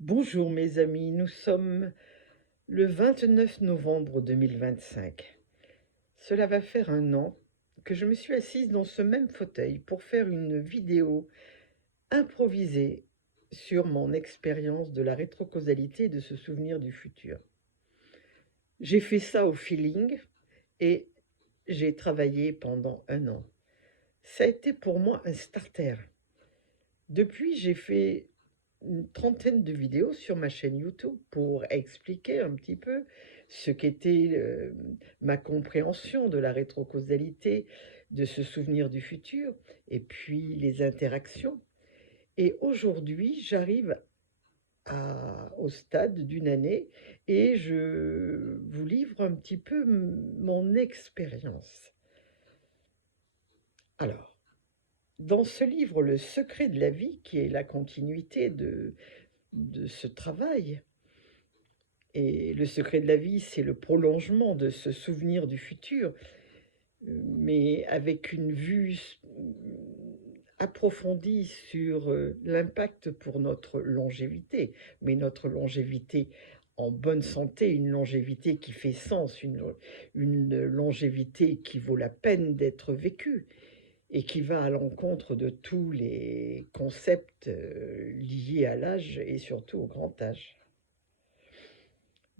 Bonjour mes amis, nous sommes le 29 novembre 2025. Cela va faire un an que je me suis assise dans ce même fauteuil pour faire une vidéo improvisée sur mon expérience de la rétrocausalité et de se souvenir du futur. J'ai fait ça au feeling et j'ai travaillé pendant un an. Ça a été pour moi un starter. Depuis, j'ai fait une trentaine de vidéos sur ma chaîne YouTube pour expliquer un petit peu ce qu'était ma compréhension de la rétrocausalité, de se souvenir du futur, et puis les interactions. Et aujourd'hui, j'arrive au stade d'une année et je vous livre un petit peu mon expérience. Alors, dans ce livre, Le secret de la vie, qui est la continuité de ce travail, et le secret de la vie, c'est le prolongement de ce souvenir du futur, mais avec une vue approfondie sur l'impact pour notre longévité, mais notre longévité en bonne santé, une longévité qui fait sens, une longévité qui vaut la peine d'être vécue et qui va à l'encontre de tous les concepts liés à l'âge et surtout au grand âge.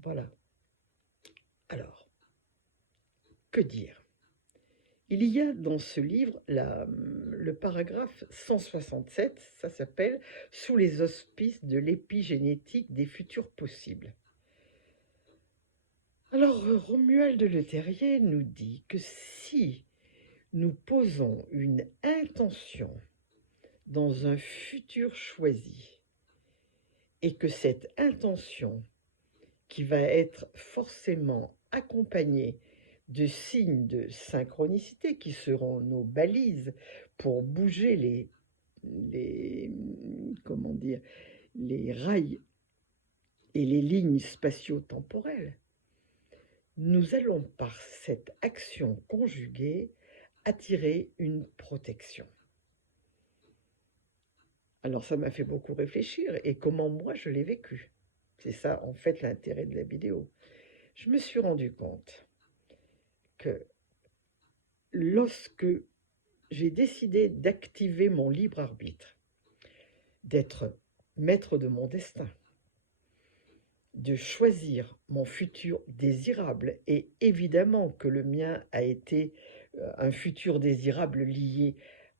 Voilà. Alors, que dire? Il y a dans ce livre le paragraphe 167, ça s'appelle « Sous les auspices de l'épigénétique des futurs possibles ». Alors, Romuald Le Terrier nous dit que si nous posons une intention dans un futur choisi et que cette intention, qui va être forcément accompagnée de signes de synchronicité qui seront nos balises pour bouger comment dire, les rails et les lignes spatio-temporelles, nous allons par cette action conjuguée attirer une protection. Alors ça m'a fait beaucoup réfléchir et comment moi je l'ai vécu. C'est ça en fait l'intérêt de la vidéo. Je me suis rendu compte que lorsque j'ai décidé d'activer mon libre arbitre, d'être maître de mon destin, de choisir mon futur désirable, et évidemment que le mien a été un futur désirable lié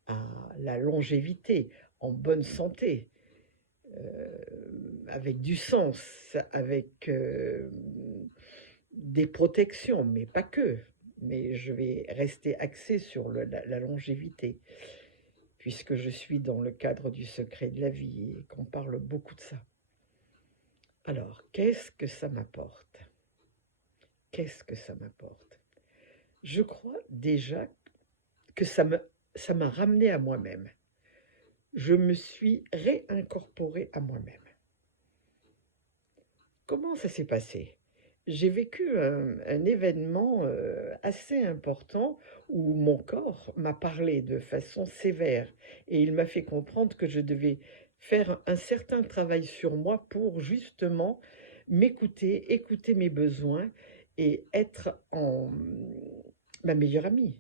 à la longévité, en bonne santé, avec du sens, avec des protections, mais pas que. Mais je vais rester axée sur la longévité, puisque je suis dans le cadre du secret de la vie et qu'on parle beaucoup de ça. Alors, qu'est-ce que ça m'apporte? Qu'est-ce que ça m'apporte? Je crois déjà que ça m'a ramené à moi-même. Je me suis réincorporée à moi-même. Comment ça s'est passé? J'ai vécu un événement assez important où mon corps m'a parlé de façon sévère et il m'a fait comprendre que je devais faire un certain travail sur moi pour justement m'écouter, écouter mes besoins et être ma meilleure amie.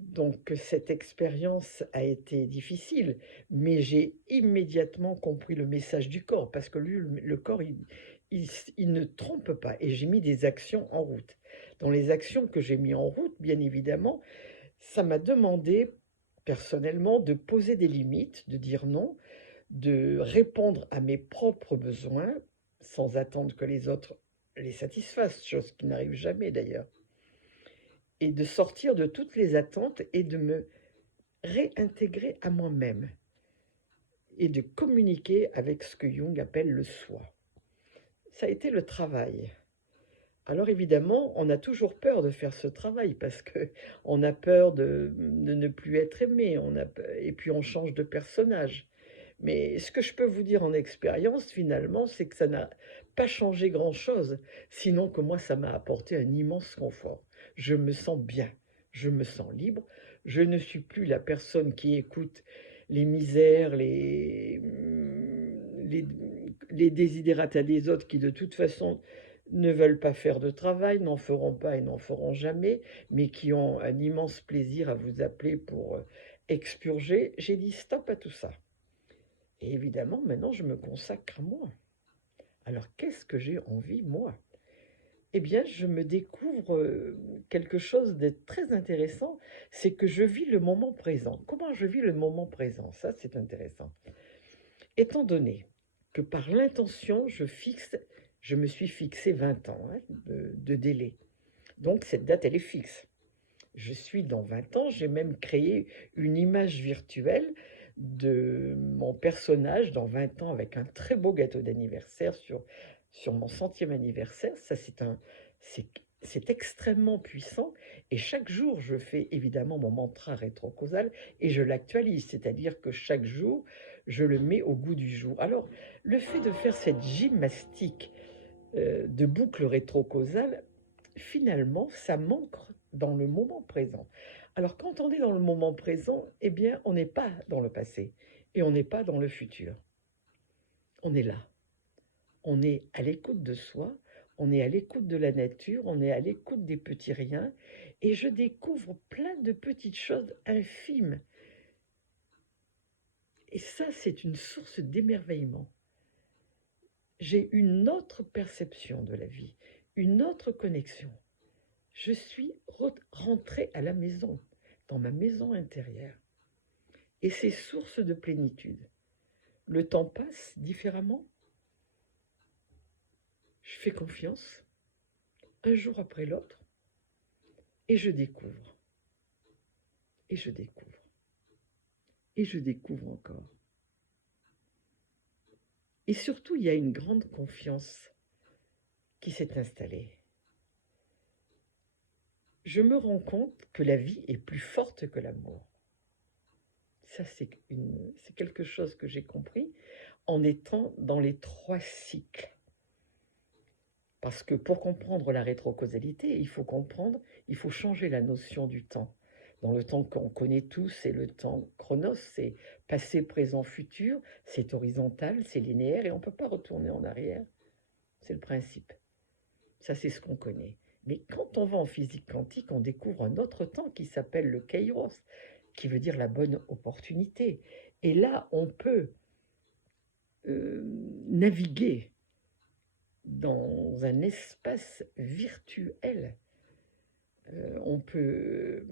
Donc cette expérience a été difficile, mais j'ai immédiatement compris le message du corps, parce que lui, le corps, il ne trompe pas, et j'ai mis des actions en route. Dans les actions que j'ai mis en route, bien évidemment, ça m'a demandé personnellement de poser des limites, de dire non, de répondre à mes propres besoins, sans attendre que les autres les satisfassent, chose qui n'arrive jamais d'ailleurs, et de sortir de toutes les attentes et de me réintégrer à moi-même et de communiquer avec ce que Jung appelle le soi. Ça a été le travail. Alors évidemment, on a toujours peur de faire ce travail parce qu'on a peur de ne plus être aimé, et puis on change de personnage. Mais ce que je peux vous dire en expérience, finalement, c'est que ça n'a pas changé grand-chose, sinon que moi, ça m'a apporté un immense confort. Je me sens bien, je me sens libre, je ne suis plus la personne qui écoute les misères, les desiderata des autres qui de toute façon ne veulent pas faire de travail, n'en feront pas et n'en feront jamais, mais qui ont un immense plaisir à vous appeler pour expurger. J'ai dit stop à tout ça. Et évidemment, maintenant, je me consacre à moi. Alors, qu'est-ce que j'ai envie, moi? Eh bien, je me découvre quelque chose de très intéressant, c'est que je vis le moment présent. Comment je vis le moment présent? Ça, c'est intéressant. Étant donné que par l'intention, je me suis fixé 20 ans de délai. Donc, cette date, elle est fixe. Je suis dans 20 ans, j'ai même créé une image virtuelle de mon personnage dans 20 ans avec un très beau gâteau d'anniversaire sur mon centième anniversaire. Ça, c'est extrêmement puissant et chaque jour, je fais évidemment mon mantra rétrocausal et je l'actualise, c'est-à-dire que chaque jour, je le mets au goût du jour. Alors, le fait de faire cette gymnastique de boucle rétrocausale, finalement, ça manque dans le moment présent. Alors, quand on est dans le moment présent, eh bien, on n'est pas dans le passé et on n'est pas dans le futur. On est là. On est à l'écoute de soi, on est à l'écoute de la nature, on est à l'écoute des petits riens, et je découvre plein de petites choses infimes. Et ça, c'est une source d'émerveillement. J'ai une autre perception de la vie, une autre connexion. Je suis rentrée à la maison, dans ma maison intérieure. Et c'est source de plénitude. Le temps passe différemment. Je fais confiance, un jour après l'autre, et je découvre. Et je découvre. Et je découvre encore. Et surtout, il y a une grande confiance qui s'est installée. Je me rends compte que la vie est plus forte que l'amour. Ça, c'est quelque chose que j'ai compris en étant dans les 3 cycles. Parce que pour comprendre la rétrocausalité, il faut changer la notion du temps. Dans le temps qu'on connaît tous, c'est le temps chronos, c'est passé, présent, futur, c'est horizontal, c'est linéaire et on ne peut pas retourner en arrière. C'est le principe. Ça, c'est ce qu'on connaît. Mais quand on va en physique quantique, on découvre un autre temps qui s'appelle le kairos, qui veut dire la bonne opportunité. Et là, on peut naviguer dans un espace virtuel. On peut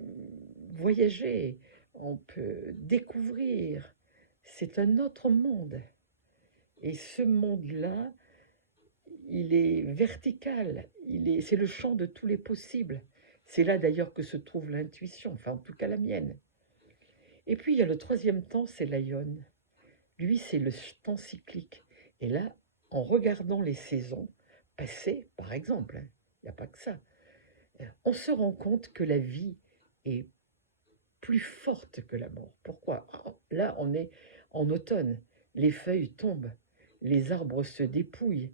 voyager, on peut découvrir. C'est un autre monde. Et ce monde-là, il est vertical, c'est le champ de tous les possibles. C'est là d'ailleurs que se trouve l'intuition, enfin en tout cas la mienne. Et puis il y a le 3e temps, c'est l'Aion. Lui, c'est le temps cyclique. Et là, en regardant les saisons passées, par exemple, il n'y a pas que ça, on se rend compte que la vie est plus forte que la mort. Pourquoi? Là, on est en automne, les feuilles tombent, les arbres se dépouillent.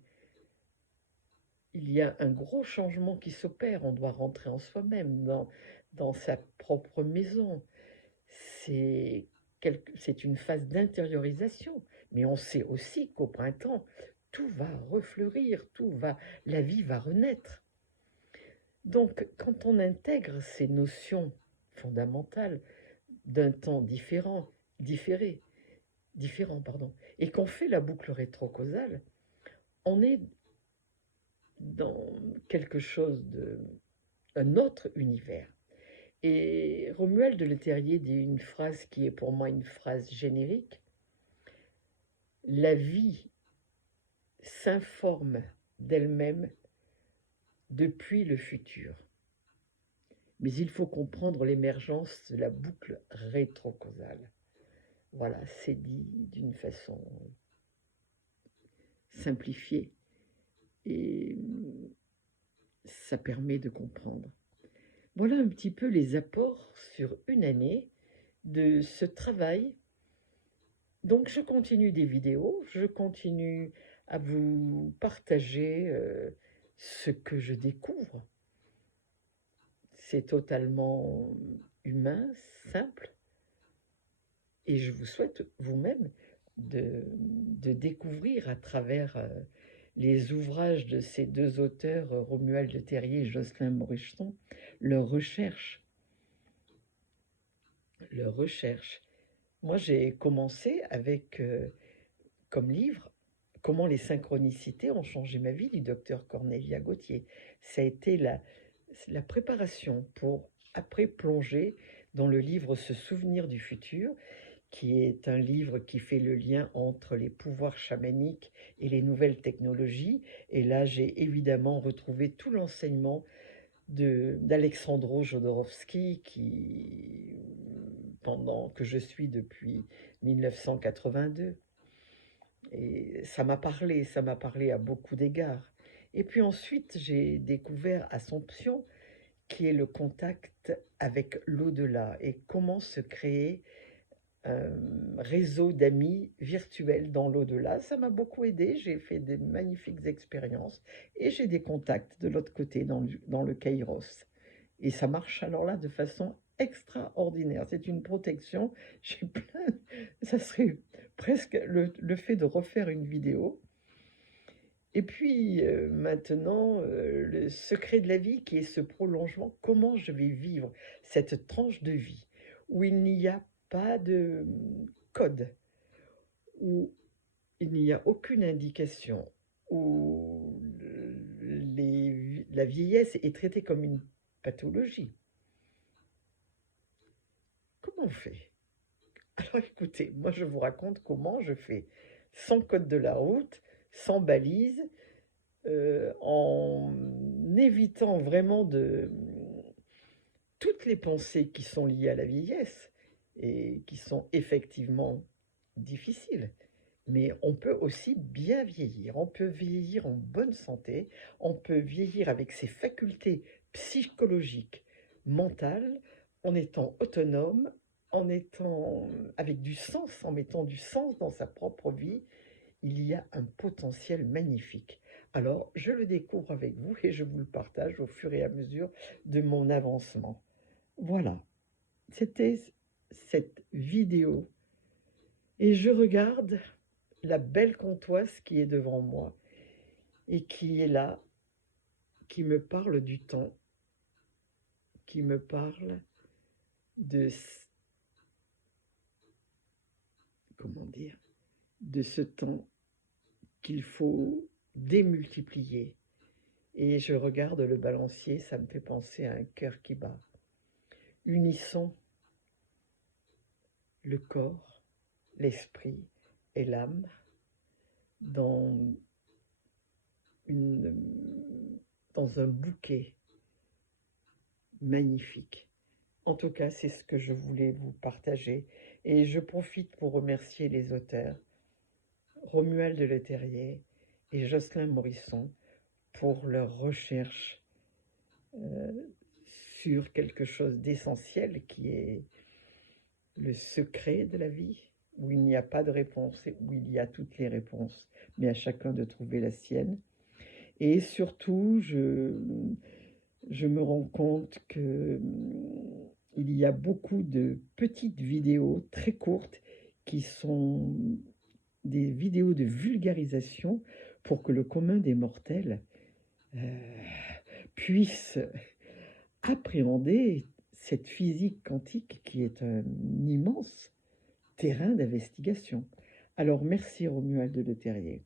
Il y a un gros changement qui s'opère, on doit rentrer en soi-même, dans sa propre maison. C'est une phase d'intériorisation, mais on sait aussi qu'au printemps, tout va refleurir, la vie va renaître. Donc, quand on intègre ces notions fondamentales d'un temps différent, et qu'on fait la boucle rétrocausale, on est dans quelque chose un autre univers. Et Romuald de Le Terrier dit une phrase qui est pour moi une phrase générique. La vie s'informe d'elle-même depuis le futur. Mais il faut comprendre l'émergence de la boucle rétrocausale. Voilà, c'est dit d'une façon simplifiée et ça permet de comprendre. Voilà un petit peu les apports sur une année de ce travail. Donc je continue des vidéos, je continue à vous partager ce que je découvre. C'est totalement humain, simple, et je vous souhaite vous-même de découvrir à travers les ouvrages de ces deux auteurs, Romuald Le Terrier et Jocelyn Morisson, leur recherche. Leur recherche. Moi, j'ai commencé avec, comme livre, Comment les synchronicités ont changé ma vie, du docteur Cornelia Gauthier. Ça a été la préparation pour après plonger dans le livre Se souvenir du futur, qui est un livre qui fait le lien entre les pouvoirs chamaniques et les nouvelles technologies. Et là, j'ai évidemment retrouvé tout l'enseignement d'Alexandro Jodorowsky, que je suis depuis 1982. Et ça m'a parlé à beaucoup d'égards. Et puis ensuite, j'ai découvert Assomption, qui est le contact avec l'au-delà et comment se créer un réseau d'amis virtuels dans l'au-delà. Ça m'a beaucoup aidé, j'ai fait des magnifiques expériences et j'ai des contacts de l'autre côté dans le Kairos. Et ça marche alors là de façon extraordinaire. C'est une protection. J'ai plein. Ça serait presque le fait de refaire une vidéo. Et puis maintenant, le secret de la vie qui est ce prolongement, comment je vais vivre cette tranche de vie où il n'y a pas de code, où il n'y a aucune indication, où la vieillesse est traitée comme une pathologie. Comment on fait? Alors écoutez, moi je vous raconte comment je fais, sans code de la route, sans balise, en évitant vraiment toutes les pensées qui sont liées à la vieillesse et qui sont effectivement difficiles. Mais on peut aussi bien vieillir, on peut vieillir en bonne santé, on peut vieillir avec ses facultés psychologiques, mentales, en étant autonome, en étant avec du sens, en mettant du sens dans sa propre vie. Il y a un potentiel magnifique. Alors, je le découvre avec vous et je vous le partage au fur et à mesure de mon avancement. Voilà, c'était cette vidéo. Et je regarde la belle comtoise qui est devant moi et qui est là, qui me parle du temps, qui me parle de, comment dire, de ce temps qu'il faut démultiplier. Et je regarde le balancier, ça me fait penser à un cœur qui bat. Unissons le corps, l'esprit et l'âme dans, dans un bouquet magnifique. En tout cas, c'est ce que je voulais vous partager. Et je profite pour remercier les auteurs, Romuald Le Terrier et Jocelyn Morisson, pour leur recherche sur quelque chose d'essentiel qui est le secret de la vie, où il n'y a pas de réponse, où il y a toutes les réponses, mais à chacun de trouver la sienne. Et surtout, je me rends compte que il y a beaucoup de petites vidéos très courtes qui sont des vidéos de vulgarisation pour que le commun des mortels puisse appréhender cette physique quantique qui est un immense terrain d'investigation. Alors merci Romuald Le Terrier.